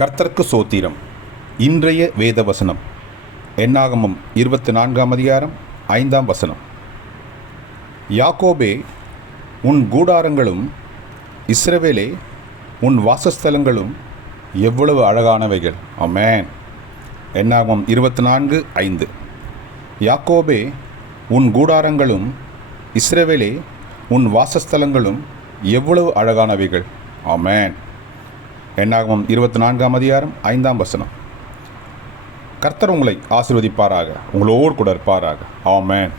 கர்த்தருக்கு சோத்திரம். இன்றைய வேத வசனம் என்னாகமம் 24ஆம் அதிகாரம் 5ஆம் வசனம். யாக்கோபே, உன் கூடாரங்களும் இஸ்ரவேலே, உன் வாசஸ்தலங்களும் எவ்வளவு அழகானவைகள். ஆமென். என்னாகமம் 24:5. யாக்கோபே, உன் கூடாரங்களும் இஸ்ரவேலே, உன் வாசஸ்தலங்களும் எவ்வளவு அழகானவைகள். ஆமென். என்னாகமம் 24ஆம் அதிகாரம் 5ஆம் வசனம். கர்த்தர் உங்களை ஆசீர்வதிப்பாராக, உங்களோடு கூட இருப்பாராக. ஆமென்.